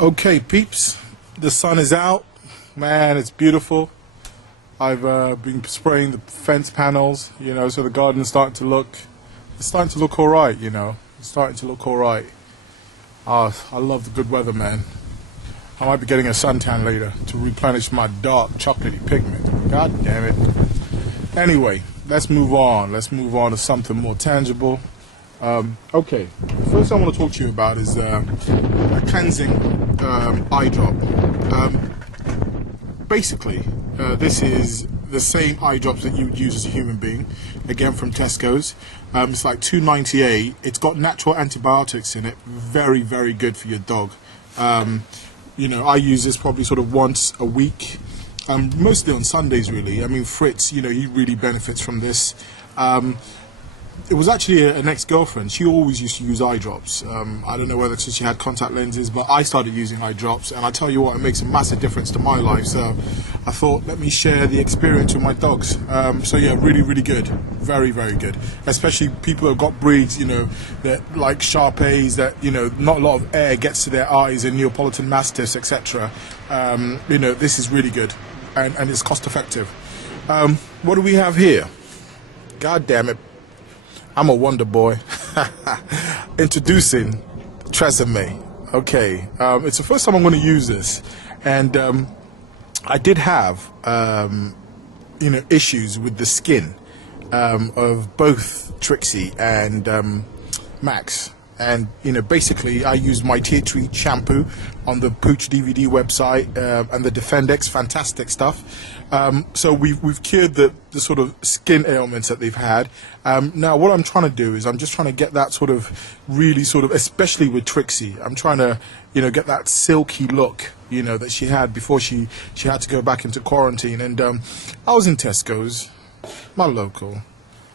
Okay, peeps, the sun is out. Man, it's beautiful. I've been spraying the fence panels, so the garden's it's starting to look all right, It's starting to look all right. I love the good weather, man. I might be getting a suntan later to replenish my dark chocolatey pigment. God damn it. Anyway, let's move on. Let's move on to something more tangible. Okay, first I want to talk to you about is a cleansing eye drop. Basically, this is the same eye drops that you would use as a human being, again from Tesco's. It's like $2.98. It's got natural antibiotics in it, very, very good for your dog. I use this probably sort of once a week, mostly on Sundays really. I mean, Fritz, he really benefits from this. It was actually an ex-girlfriend. She always used to use eye drops. I don't know whether it's because she had contact lenses, but I started using eye drops, and I tell you what, it makes a massive difference to my life. So I thought, let me share the experience with my dogs. So yeah, really, really good. Very, very good. Especially people who have got breeds, that like Sharpays, that, not a lot of air gets to their eyes, and Neapolitan Mastiffs, etc. This is really good, and it's cost effective. What do we have here? God damn it. I'm a wonder boy. Introducing Tresemme. Okay, it's the first time I'm going to use this, and I did have issues with the skin of both Trixie and Max. And basically I used my Tier 3 shampoo on the Pooch DVD website, and the Defendex, fantastic stuff. So we've cured the sort of skin ailments that they've had. Now what I'm trying to do is I'm just trying to get that sort of really especially with Trixie, I'm trying to get that silky look that she had before she had to go back into quarantine. And I was in Tesco's, my local.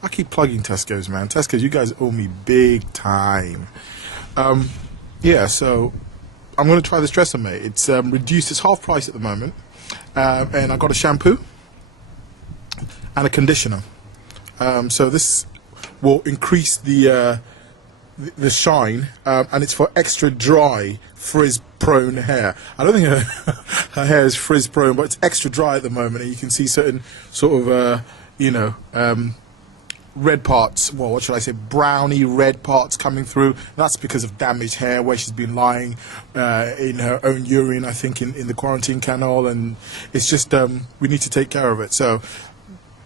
I keep plugging Tesco's, man. Tesco's, you guys owe me big time. So I'm going to try this Tresemme. It's reduced. It's half price at the moment. And I got a shampoo and a conditioner. So this will increase the shine, and it's for extra dry, frizz-prone hair. I don't think her hair is frizz-prone, but it's extra dry at the moment, and you can see certain sort of, red parts, well, what should I say, browny red parts coming through. That's because of damaged hair where she's been lying in her own urine, I think, in the quarantine canal, and it's just, we need to take care of it. So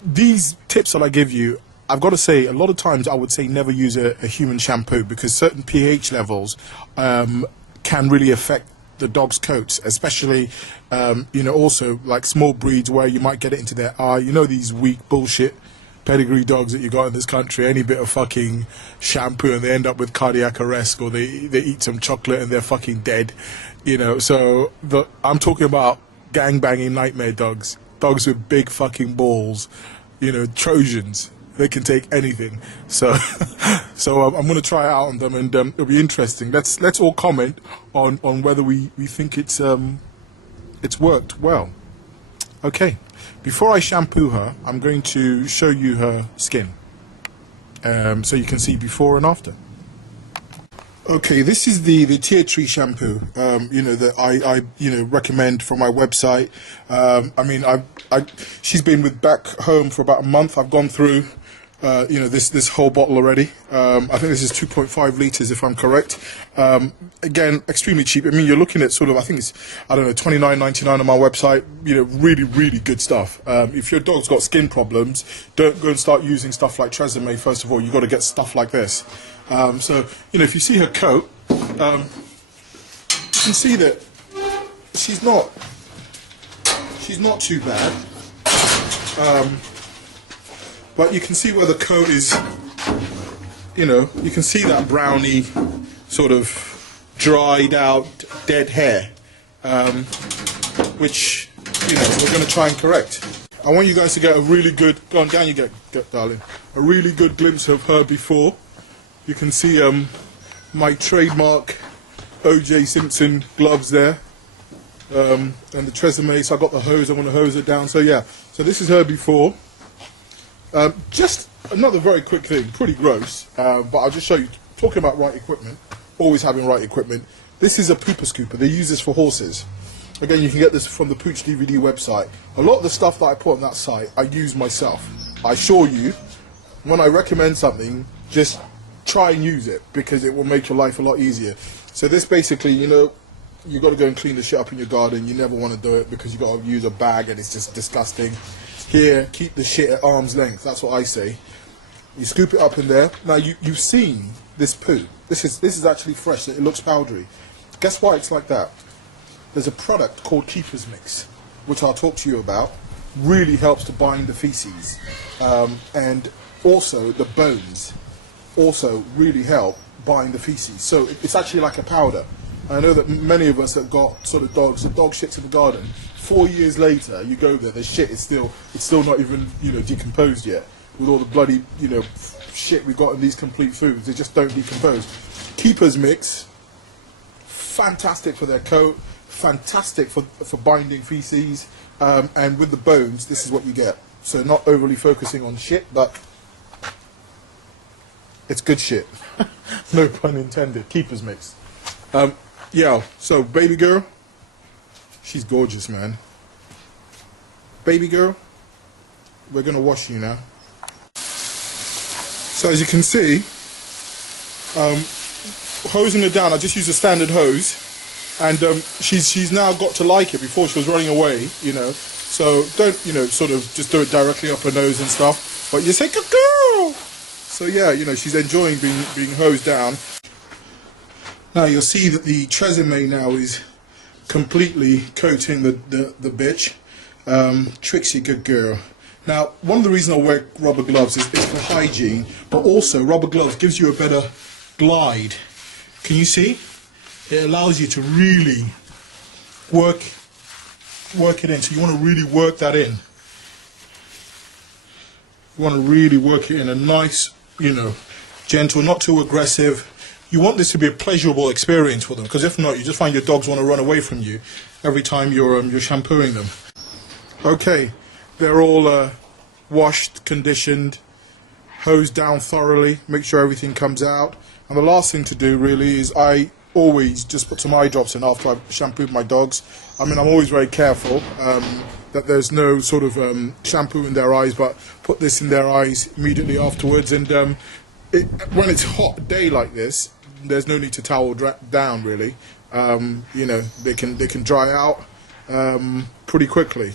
these tips that I give you, I've got to say, a lot of times I would say never use a human shampoo, because certain pH levels can really affect the dog's coats, especially, also like small breeds where you might get it into their eye. These weak bullshit pedigree dogs that you got in this country, any bit of fucking shampoo and they end up with cardiac arrest, or they eat some chocolate and they're fucking dead, so I'm talking about gangbanging nightmare dogs with big fucking balls, Trojans. They can take anything. So I'm going to try it out on them, and it'll be interesting. Let's all comment on whether we think it's worked well. Okay, before I shampoo her, I'm going to show you her skin, so you can see before and after. Okay, this is the Tier 3 shampoo, that I recommend from my website. She's been back home for about a month. I've gone through this whole bottle already. I think this is 2.5 litres if I'm correct. Again, extremely cheap. I mean, you're looking at sort of, I think it's, $29.99 on my website. Really, really good stuff. If your dog's got skin problems, don't go and start using stuff like Tresemme. First of all, you've got to get stuff like this. If you see her coat, you can see that she's not too bad. But you can see where the coat is, you can see that browny, sort of dried out, dead hair, which, we're going to try and correct. I want you guys to get a really good, go on, down you get darling, a really good glimpse of her before. You can see my trademark O.J. Simpson gloves there, and the Tresemme, so I got the hose, I want to hose it down, so yeah. So this is her before. Just another very quick thing, pretty gross, but I'll just show you, talking about right equipment, always having right equipment. This is a pooper scooper. They use this for horses. Again, you can get this from the Pooch DVD website. A lot of the stuff that I put on that site, I use myself. I assure you, when I recommend something, just try and use it, because it will make your life a lot easier. So this basically, you know, you got to go and clean the shit up in your garden. You never want to do it because you got to use a bag and it's just disgusting. Here, keep the shit at arm's length. That's what I say. You scoop it up in there. Now you've seen this poo. This is actually fresh. It looks powdery. Guess why it's like that? There's a product called Keeper's Mix, which I'll talk to you about. Really helps to bind the feces, and also the bones. Also really help bind the feces. So it's actually like a powder. I know that many of us that got sort of dogs, the dog shits in the garden. 4 years later, you go there, the shit is still not even, you know, decomposed yet. With all the bloody, you know, shit we got in these complete foods, they just don't decompose. Keeper's Mix, fantastic for their coat, fantastic for binding feces, and with the bones, this is what you get. So not overly focusing on shit, but it's good shit. No pun intended. Keeper's Mix. Yeah, so baby girl, she's gorgeous, man. Baby girl, we're gonna wash you now. So as you can see, hosing her down, I just used a standard hose, and she's now got to like it. Before she was running away, you know. So don't, you know, sort of just do it directly up her nose and stuff, but you say good girl. So yeah, you know, she's enjoying being hosed down. Now you'll see that the Tresemme now is completely coating the bitch. Trixie, good girl. Now, one of the reasons I wear rubber gloves is for hygiene, but also rubber gloves gives you a better glide. Can you see? It allows you to really work it in. So you want to really work that in. You want to really work it in a nice, you know, gentle, not too aggressive. You want this to be a pleasurable experience for them, because if not, you just find your dogs want to run away from you every time you're shampooing them. Okay, they're all washed, conditioned, hosed down thoroughly, make sure everything comes out. And the last thing to do really is I always just put some eye drops in after I've shampooed my dogs. I mean, I'm always very careful that there's no sort of shampoo in their eyes, but put this in their eyes immediately afterwards. And when it's a hot day like this, there's no need to towel down really. You know, they can dry out pretty quickly.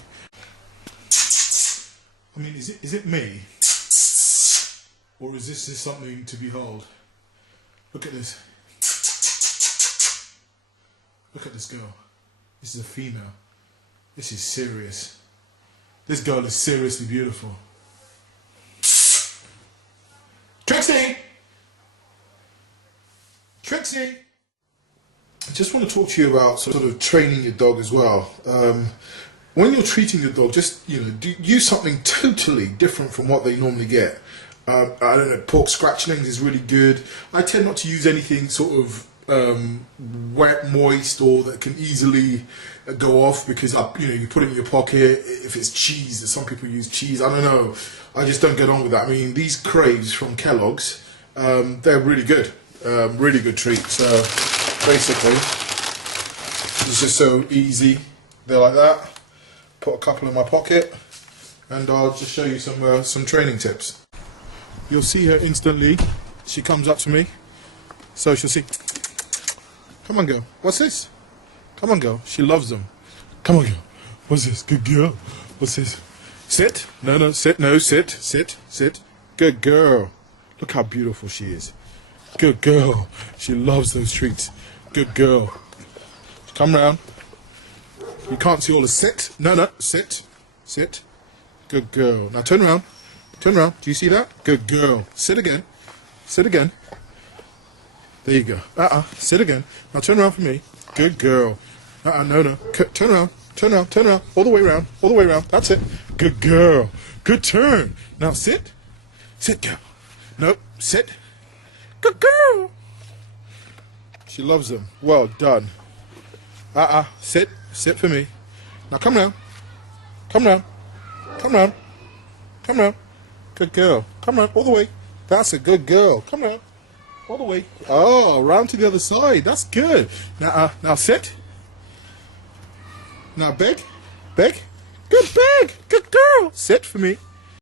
I mean, is it me, or is this something to behold? Look at this. Look at this girl. This is a female. This is serious. This girl is seriously beautiful. Trixie! Trixie! I just want to talk to you about sort of training your dog as well. When you're treating your dog, just, you know, use something totally different from what they normally get. I don't know, pork scratchlings is really good. I tend not to use anything sort of wet, moist, or that can easily go off, because you know, you put it in your pocket. If it's cheese, some people use cheese. I don't know. I just don't get on with that. I mean, these Craves from Kellogg's, they're really good. Really good treat. So basically, it's just so easy. They're like that. Put a couple in my pocket, and I'll just show you some training tips. You'll see her instantly. She comes up to me, so she'll see. Come on, girl. What's this? Come on, girl. She loves them. Come on, girl. What's this? Good girl. What's this? Sit. No, sit. No, sit. Sit. Good girl. Look how beautiful she is. Good girl. She loves those treats. Good girl. Come round. You can't see all the sit. No, sit. Sit. Good girl. Now turn around. Turn around. Do you see that? Good girl. Sit again. Sit again. There you go. Sit again. Now turn around for me. Good girl. No. Turn around. Turn around. Turn around. All the way around. All the way around. That's it. Good girl. Good turn. Now sit. Sit, girl. Nope. Sit. Good girl. She loves them. Well done. Sit. Sit for me. Now come round. Come round. Come round. Come round. Good girl. Come round. All the way. That's a good girl. Come round. all the way. Oh, around to the other side. That's good. Now sit. Now beg. Good beg. Good girl. Sit for me.